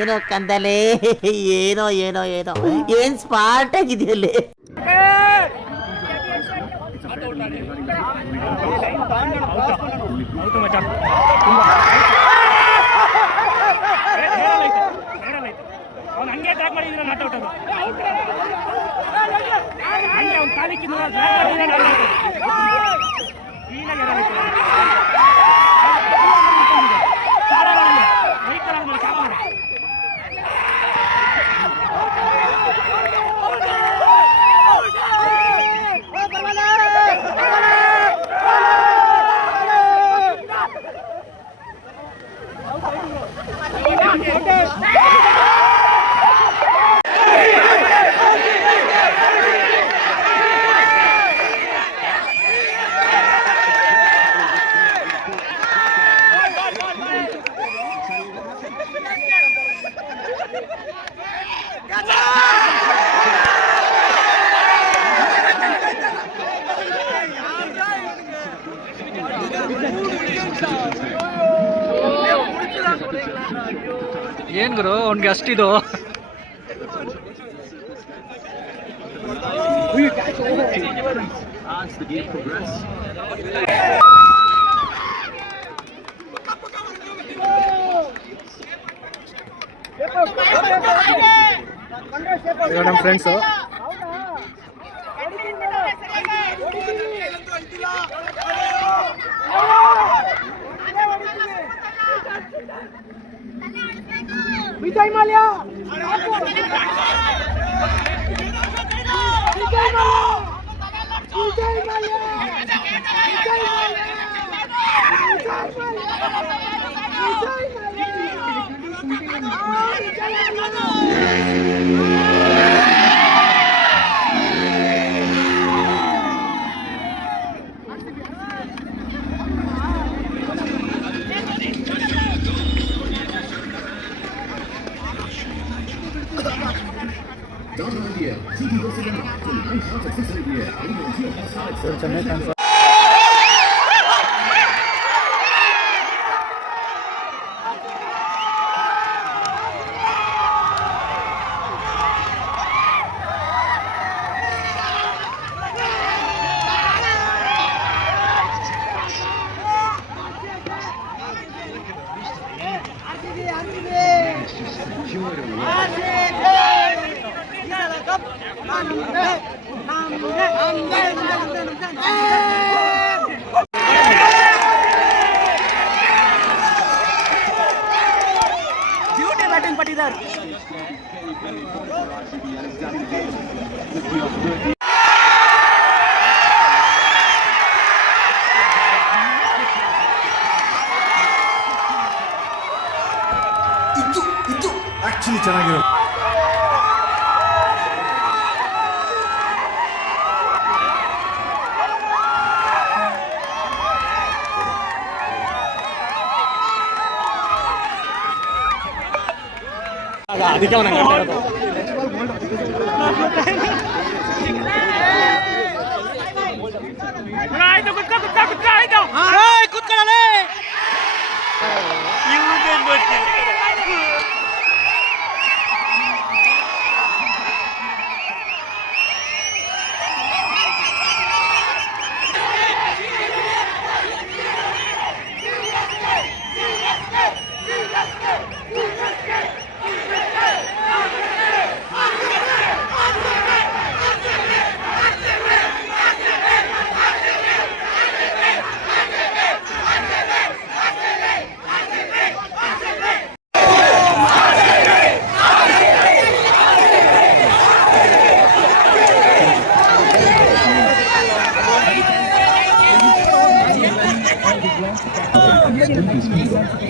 ಏನೋ ಕಂದಲೆ, ಏನೋ ಏನೋ ಏನೋ ಏನ್ ಸ್ಮಾರ್ಟ್ ಆಗಿದೆಯಲ್ಲಿ. ಹಂಗೆ ಟ್ರ್ಯಾಕ್ ಮಾಡಿದ್ರೆ ನಾಟ್ ಔಟ್ ಅದು. ಹಂಗೆ ಅವ್ನು ಕಾಲಿಕ್ಕಿಂದ ಏನ್ ಗುರು ಅವ್ನಿಗೆ ಅಷ್ಟಿದು. ನಮ್ಮ friends Vijay Mallya beauty batting ಪಟ್ಟಿದ್ದಾರೆ. ಇದು ಆಕ್ಚುಲಿ ಚೆನ್ನಾಗಿರೋದು. ಅದಕ್ಕೆ ಅವನ ಆಯ್ತು ಕುತ್ಕೊಳ್ಳಲೆ ಇವ್ನೇನ್ ಗೊತ್ತಿಲ್ಲ.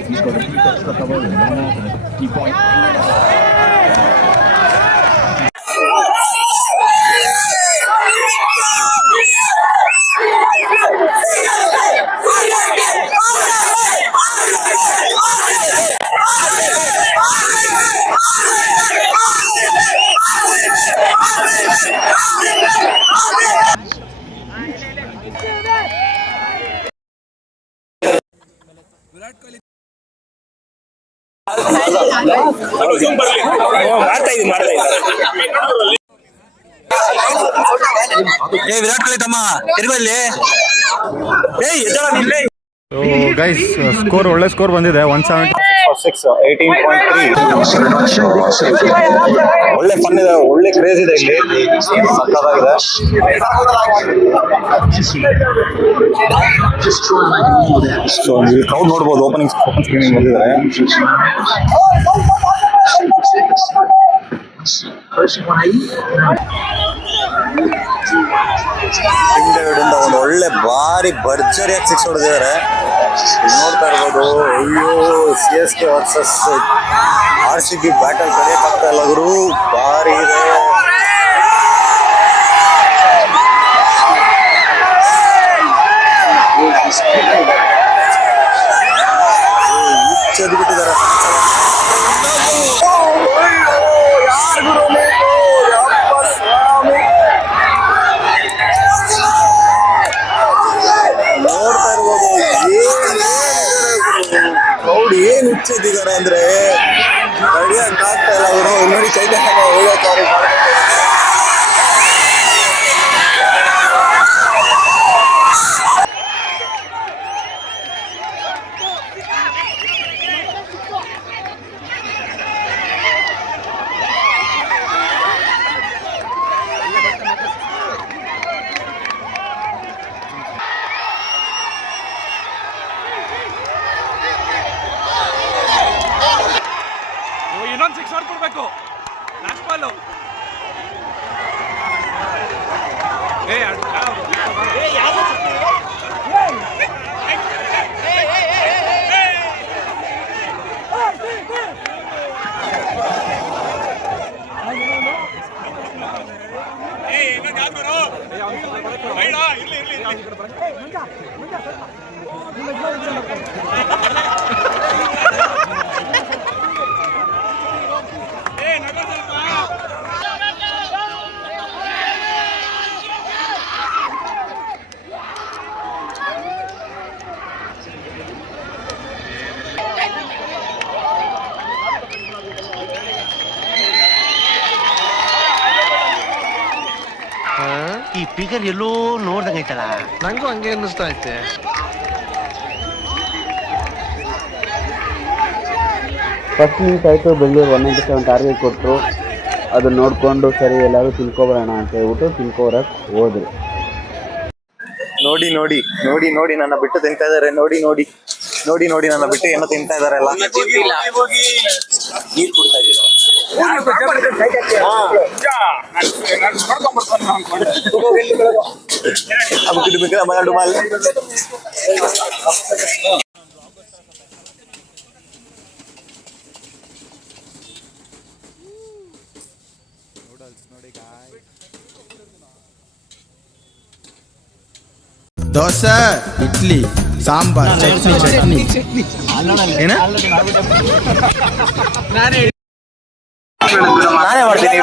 He's got a few extra cover and now key point. Virat Kohli Virat Kohli ತಮ್ಮ ತಿರುಗಲ್ಲಿ ಗೈಸ್ ಸ್ಕೋರ್ ಒಳ್ಳೆ ಸ್ಕೋರ್ ಬಂದಿದೆ 176 ಒಳ್ಳೆ ಫನ್ ಇದೆ, ಒಳ್ಳೆ ಕ್ರೇಜ್ ಇದೆ ಇಲ್ಲಿ, ಸಕ್ಕತ್ತಾಗಿದೆ. ಸೊ ಇಲ್ಲಿ ಕ್ರೌಡ್ ನೋಡ್ಬೋದು, ಓಪನ್ ಸ್ಕ್ರೀನಿಂಗ್ ಬಂದಿದ್ದಾರೆ. ಇಂದ ಒಂದು ಒಳ್ಳೆ ಭಾರಿ ಭರ್ಜರಿಯಾಗಿ ಸಿಕ್ಸ್ ಹೊಡೆದಿದ್ದಾರೆ. ನೋಡ್ತಾ ಇರ್ಬೋದು. ಅಯ್ಯೋ, CSK ವರ್ಸಸ್ RCB ಬ್ಯಾಟಲ್ ಕಡಿಯಕ್ಕಾಗ್ತಾ ಇಲ್ಲ ಗುರು, ಭಾರಿ ಇದೆ. ಹುಚ್ಚೆದ್ದು ಬಿಟ್ಟಿದ್ದಾರೆ. ನೋಡ್ತಾ ಇರ್ಬೋದು ಕ್ರೌಡ್ ಏನ್ ಹುಚ್ಚೆದ್ದಿದ್ದಾರೆ ಅಂದ್ರೆ ಕಡಿಯಕ್ಕಾಗ್ತಾ ಇಲ್ಲ ಅವರು. ನೋಡಿ ಚೈತನ್ಯ ಹೋಗೋಕ್ಕಾರೆ ಇನ್ನೊಂದು 6 ಹೊಡ್ಕೊಡ್ಬೇಕು. ಲಾಸ್ಟ್ ಬಾಲು. ಈ ಫಿಗರ್ ಎಲ್ಲೋ ನೋಡ್ದಂಗೈತಲ್ಲ. ನಂಗೂ ಹಂಗೆ ಅನ್ನಿಸ್ತಾ ಐತೆ. ಫಸ್ಟ್ ಮಿನಿಟ್ ಆಯಿತು, ಬೆಂಗಳೂರು 197 ಟಾರ್ಗೆಟ್ ಕೊಟ್ಟರು. ಅದನ್ನ ನೋಡಿಕೊಂಡು ಸರಿ ಎಲ್ಲರೂ ತಿನ್ಕೊಬರೋಣ ಅಂತ ಹೇಳ್ಬಿಟ್ಟು ತಿನ್ಕೊಬರಕ್ಕೆ ಹೋದ್ರು. ನೋಡಿ ನೋಡಿ ನೋಡಿ ನೋಡಿ ನನ್ನ ಬಿಟ್ಟು ತಿಂತಾ ಇದಾರೆ. ನೋಡಿ ನೋಡಿ ನೋಡಿ ನೋಡಿ ನನ್ನ ಬಿಟ್ಟು ಏನೋ ತಿಂತಾ ಇದಾರೆ ಎಲ್ಲ. ನೀರು ಕುಡ್ತಾ ಇದ್ದೀರಾ? ದೋಸೆ, ಇಡ್ಲಿ, ಸಾಂಬಾರ್, ಚಟ್ನಿ. ಏನ ನಾನೇ ಮಾಡ್ತೀನಿ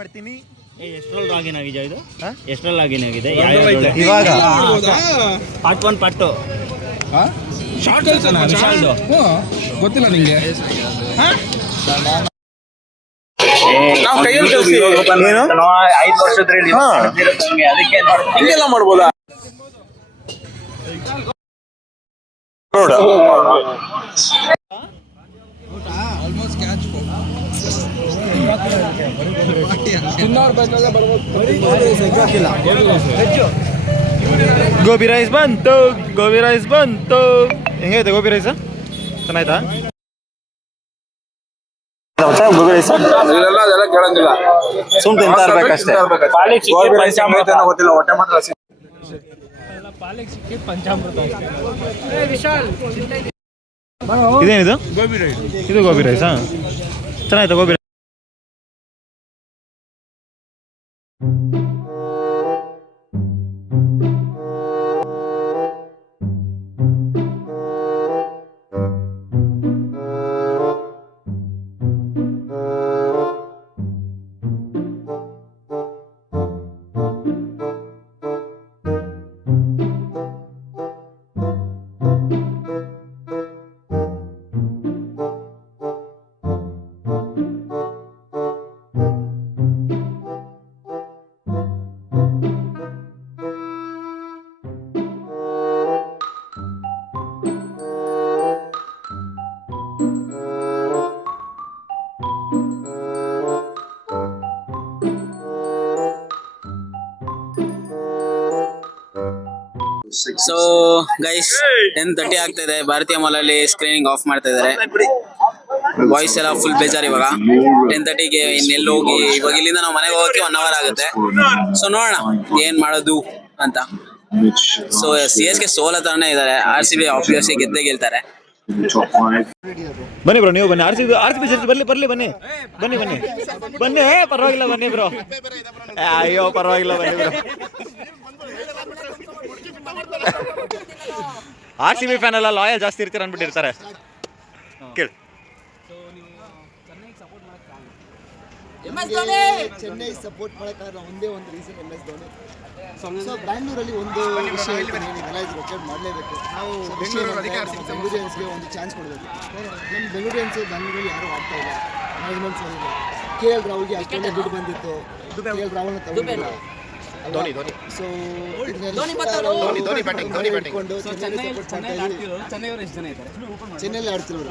ಮಾಡ್ತೀನಿ. ಎಷ್ಟರಲ್ಲಿ ಲಾಗಿನ್ ಆಗಿದೆ ಇದು? ಎಷ್ಟರಲ್ಲಿ ಲಾಗಿನ್ ಆಗಿದೆ? ಇವಾಗ ಪಾರ್ಟ್ 1 ಪಾರ್ಟ್ 2 ಗೊತ್ತಿಲ್ಲ ನಿಂಗೆ? ನಾವು ಕೈಯಲ್ಲಿ 5 ವರ್ಷದಲ್ಲಿ ಅದಕ್ಕೆ ಹಿಂಗೆಲ್ಲ ಮಾಡ್ಬೋದಾ? ಗೋಬಿ ರೈಸ್ ಬಂತು, ಗೋಬಿ ರೈಸ್ ಬಂತು. ಹೆಂಗೈತೆ ಗೋಬಿ ರೈಸ್? ಚೆನ್ನಾಯ್ತಾ? ಇದೆಲ್ಲ ಕೇಳಂಗಿಲ್ಲ, ಸುಮ್ ತಿಂತಾ ಇರ್ಬೇಕಷ್ಟೇ. ಗೊತ್ತಿಲ್ಲ, ಹೊಟ್ಟೆ ಮಾತ್ರ ಇದೇನಿದು? ಇದು ಗೋಬಿ ರೈಸಾ? ಚೆನ್ನಾಯ್ತಾ ಗೋಬಿ ರೈಸ್? ಸೊ ಗೈಸ್ 10:30 ಆಗ್ತಿದೆ. ಭಾರತೀಯ ಮಾಲಲ್ಲಿ ಸ್ಕ್ರೀನಿಂಗ್ ಆಫ್ ಮಾಡ್ತಾ ಇದ್ದಾರೆ. ಬಾಯ್ಸ್ ಎಲ್ಲ ಫುಲ್ ಬೇಜಾರು ಇವಾಗ. 10:30ಗೆ ಇನ್ನೆಲ್ಲಿ ಹೋಗಿ, ಇವಾಗ ಇಲ್ಲಿಂದ ನಾವು ಮನೆಗೆ ಹೋಗೋಕೆ 1 hour ಆಗುತ್ತೆ. ಸೊ ನೋಡೋಣ ಏನ್ ಮಾಡೋದು ಅಂತ. ಸೊ CSK ಸೋಲತಾನೆ ಇದ್ದಾರೆ. RCB ಆಬ್ವಿಯಸ್ಲಿ ಗೆದ್ದೇ ಗೆಲ್ತಾರೆ. ಬನ್ನಿ ಬ್ರೋ, ನೀವು ಬನ್ನಿ. RCB ಜೊತೆ ಬರ್ಲಿ ಬನ್ನಿ ಪರವಾಗಿಲ್ಲ, ಬನ್ನಿ ಬ್ರೋ. ಅಯ್ಯೋ ಪರವಾಗಿಲ್ಲ, ಬನ್ನಿ ಬ್ರೋ. RCB ಫ್ಯಾನ್ ಎಲ್ಲ ಲಾಯಲ್ ಜಾಸ್ತಿ ಇರ್ತೀರ ಅನ್ಬಿಟ್ಟಿರ್ತಾರೆ. ಕೇಳಿ. ಚೆನ್ನೈ ಸಪೋರ್ಟ್ ಮಾಡೋಕ್ಕಾಗಲ್ಲ ಒಂದೇ ಒಂದು ರೀಸನ್ MS ಧೋನಿ. ಸೊ ಬ್ಯಾಂಗ್ಳೂರಲ್ಲಿ ಒಂದು ವಿಷಯ ಹೇಳ್ತೀನಿ, ನೀವೆಲ್ಲ ಇದು ರೆಕಾರ್ಡ್ ಮಾಡಲೇಬೇಕು. ನಾವು ಬೆಂಗಳೂರಿಯನ್ಸ್ಗೆ ಒಂದು ಚಾನ್ಸ್ ಕೊಡಬೇಕು. ನಮ್ಮ ಬೆಂಗಳೂರಿಯನ್ಸ್ ಬ್ಯಾಂಗ್ಳೂರಲ್ಲಿ ಯಾರೂ ಆಡ್ತಾ ಇಲ್ಲ, ಮ್ಯಾನೇಜ್ಮೆಂಟ್ ಸರಿ ಇಲ್ಲ. KL ರಾಹುಲ್ಗೆ ಅಷ್ಟೊಂದು ದುಡ್ಡು ಬಂದಿತ್ತು, KL ರಾಹುಲ್ನ ತಗೊಂಡಿಲ್ಲ. ಸೊ ಚೆನ್ನೈಲಿ ಆಡ್ತಿರೋರು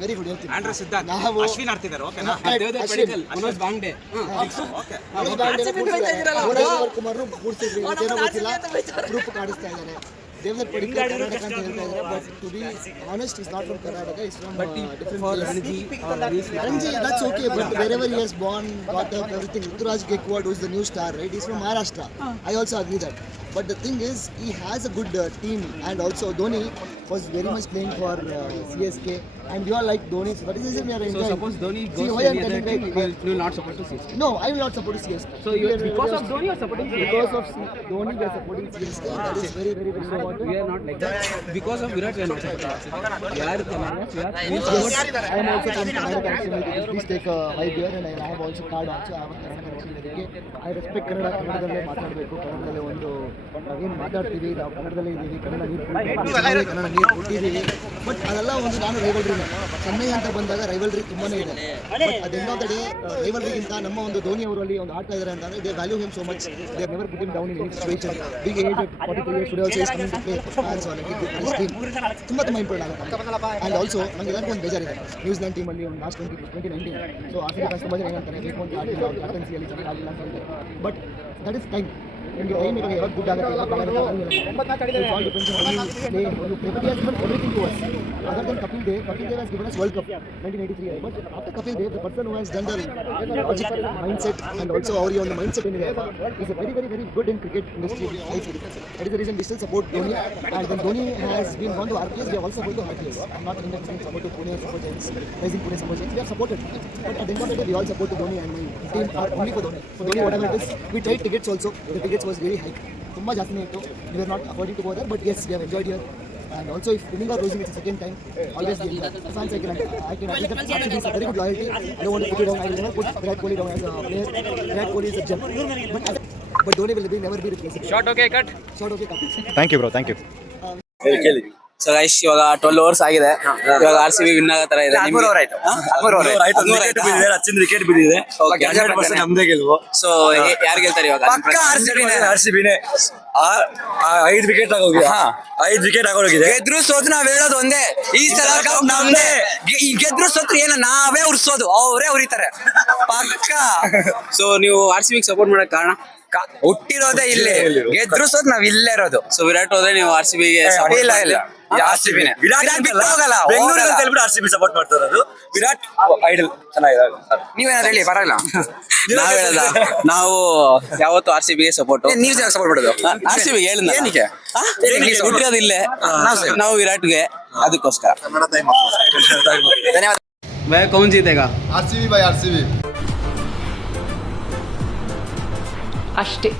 ವೆರಿ ಗುಡ್ ಹೇಳ್ತೀನಿ. ನಾವು ಅಶ್ವಿನ್ ಆಡ್ತಿದ್ದಾರೆ, ಕುಮಾರ್ ಕೂಡ್ಸಿದ್ವಿ, ಏನೋ ಗೊತ್ತಿಲ್ಲ, ಗ್ರೂಪ್ ಕಾಡಿಸ್ತಾ ಇದ್ದಾರೆ. ದೇವದತ್ ಪಡಿಕ್ಕಲ್ ಕರ್ನಾಟಕ ಅಂತ ಹೇಳ್ತಾ ಇದ್ದಾರೆ, but to be honest is not from Karnataka, is from different place. Ranji, that's okay, but wherever he has born, got up, everything. Ruturaj Gaikwad, who is the new star, right? He's from Maharashtra. I also agree that. But the thing is, he has a good team, and also Dhoni was very much playing for CSK, and we all like Dhoni. So that is the reason we are enjoying. So suppose Dhoni goes to any other team, you will not support CSK? No, I will not support CSK. So you because of Dhoni you are supporting CSK? Because of Dhoni we are supporting CSK. That is very, very, very important. We are not like that. Because of Virat we are not supporting CSK. We are the Maharashtra. I am also from Kannada actually. Please take my beer, and I have also card also. I have a Kannada connection. I respect Kannada. ಕನ್ನಡದಲ್ಲೇ ಮಾತಾಡಬೇಕು, ಕನ್ನಡದಲ್ಲೇ ಒಂದು ಏನು ಮಾತಾಡ್ತೀವಿ, ನಾವು ಕನ್ನಡದಲ್ಲೇ ಇದ್ದೀವಿ, ಕನ್ನಡ ನೀರು ಕೊಟ್ಟಿದ್ದೀವಿ. ಬಟ್ ಅದೆಲ್ಲ ಒಂದು ನಾನು ರೈವಲ್ರಿನ ಚೆನ್ನೈ ಅಂತ ಬಂದಾಗ ರೈವಲ್ರಿ ತುಂಬಾ ಇದೆ. But at end of the day ರೈವಲ್ರಿಗಿಂತ ನಮ್ಮ ಒಂದು ಧೋನಿ ಅವರಲ್ಲಿ ಒಂದು ಆಡ್ತಾ ಇದ್ದಾರೆ ಅಂತಂದರೆ they value him so much. They have never put him down in any situation. Big age 42 years today also is coming to play for fans or like this team. ತುಂಬ important ಆಗುತ್ತೆ. ಆ್ಯಂಡ್ ಆಲ್ಸೋ ನನಗೆ ಎಲ್ಲರಿಗೂ ಒಂದು ಬೇಜಾರಿದೆ, New Zealand ಟೀಮಲ್ಲಿ ಒಂದು last 2019. So RCB fans ತುಂಬ ಜನ ಏನಂತಾರೆ, ಬೇಕು ಅಂತ ಆಡಿಲ್ಲ, ಅವ್ರು ಕ್ಯಾಪ್ಟನ್ಸಿಯಲ್ಲಿ ಚೆನ್ನಾಗಿ ಆಗಿಲ್ಲ ಅಂತ ಹೇಳ್ತಾರೆ. But that is time. ನಿಮಗೆ ಟೈಮ್ ಇರೋ ಯಾವಾಗ ಗುಡ್ ಆಗುತ್ತೆ, ಯಾವಾಗ everything to us. Other than Kapil Dev has given us World Cup 1983. But after Kapil Dev, the person who has done the logic, mindset, and also our on the mindset in India is a very, very, very good in cricket industry. I feel that is the reason we still support Dhoni. And when Dhoni has been gone to RPS, we have also gone to RPS. I'm not in the support to Pune or support Giants, Rising Pune support Giants. We have supported, but at the end of the day, we all support to Dhoni, and my team are only for Dhoni. For Dhoni, whatever it is, we tried tickets also. The tickets was very high. ತುಂಬ ಜಾಸ್ತಿನೇ ಇತ್ತು. We were not affording to go there, but yes, we have enjoyed here. And also, if winning or losing, it's the second time. Always the fans I can it's a very good loyalty. I don't want to put it down. I will never put Virat Kohli down as a player. Virat Kohli is a gem. But Dhoni will never be replaced. Shot okay, cut. Thank you bro, thank you. So guys ಇವಾಗ 12 hours ಆಗಿದೆ. ಇವಾಗ RCB win ಆಗೋ ತರ ಇದೆ. 13 hours ಆಯ್ತು. 13 hours ಆಯ್ತು. ಹಚ್ಚಿನ wicket ಬಿದ್ದಿದೆ. ನಮ್ದೇ ಗೆಲ್ವು. ಸೊ ಯಾರು ಗೆಲ್ತಾರೆ ಇವಾಗ? RCB-ನೇ 5 ವಿಕೆಟ್ ಆಗೋಗಿದೆ. 5 ವಿಕೆಟ್ ಆಗೋಗಿದೆ. ಗೆದ್ರು ಸೋತು ನಾವ್ ಹೇಳೋದು ಒಂದೇ, ಈ ಸಲ ಕಪ್ ನಮ್ದೇ. ಗೆದ್ರು ಸೋತ್ರು ಏನ ನಾವೇ ಉರ್ಸೋದು, ಅವರೇ ಉರಿತಾರೆ ಪಕ್ಕ. ಸೊ ನೀವು RCB ಸಪೋರ್ಟ್ ಮಾಡಕ್ ಕಾರಣ? ಹುಟ್ಟಿರೋದೇ ಇಲ್ಲೇ, ಗೆದ್ರು ಸೋತ್ ನಾವ್ ಇಲ್ಲೇ ಇರೋದು. ಸೊ ವಿರಾಟ್ ಹೋದ್ರೆ ನೀವು RCB-ಗೆ ಇಲ್ಲ RCB-ನೇ. ವಿರಾಟ್ ಹೋಗಲ್ಲ, ಬೆಂಗಳೂರು ಅಂತ ಹೇಳ್ಬಿಟ್ಟು RCB ಸಪೋರ್ಟ್ ಮಾಡ್ತಾ ಇರೋದು. ವಿರಾಟ್ ಐಡಲ್ ಚೆನ್ನಾಗಿದೆ. ನೀವೇನಾದ್ರು ಹೇಳಿ, ಪರವಾಗಿಲ್ಲ. ನಾವ್ ಹೇಳದ, ನಾವು ಯಾವತ್ತು RCB-ಗೆ ಸಪೋರ್ಟ್. ನೀವ್ ಸಪೋರ್ಟ್ ಮಾಡೋದು RCB-ಗೆ ಹೇಳಿದ ಏನಕ್ಕೆ ಹುಟ್ಟಿರೋದು ಇಲ್ಲೇ, ನಾವು ವಿರಾಟ್ಗೆ, ಅದಕ್ಕೋಸ್ಕರ. ಧನ್ಯವಾದ. ಭಯ ಕೌನ್ ಜೀತೆಗಾ? RCB by RCB. ಅಷ್ಟೇ.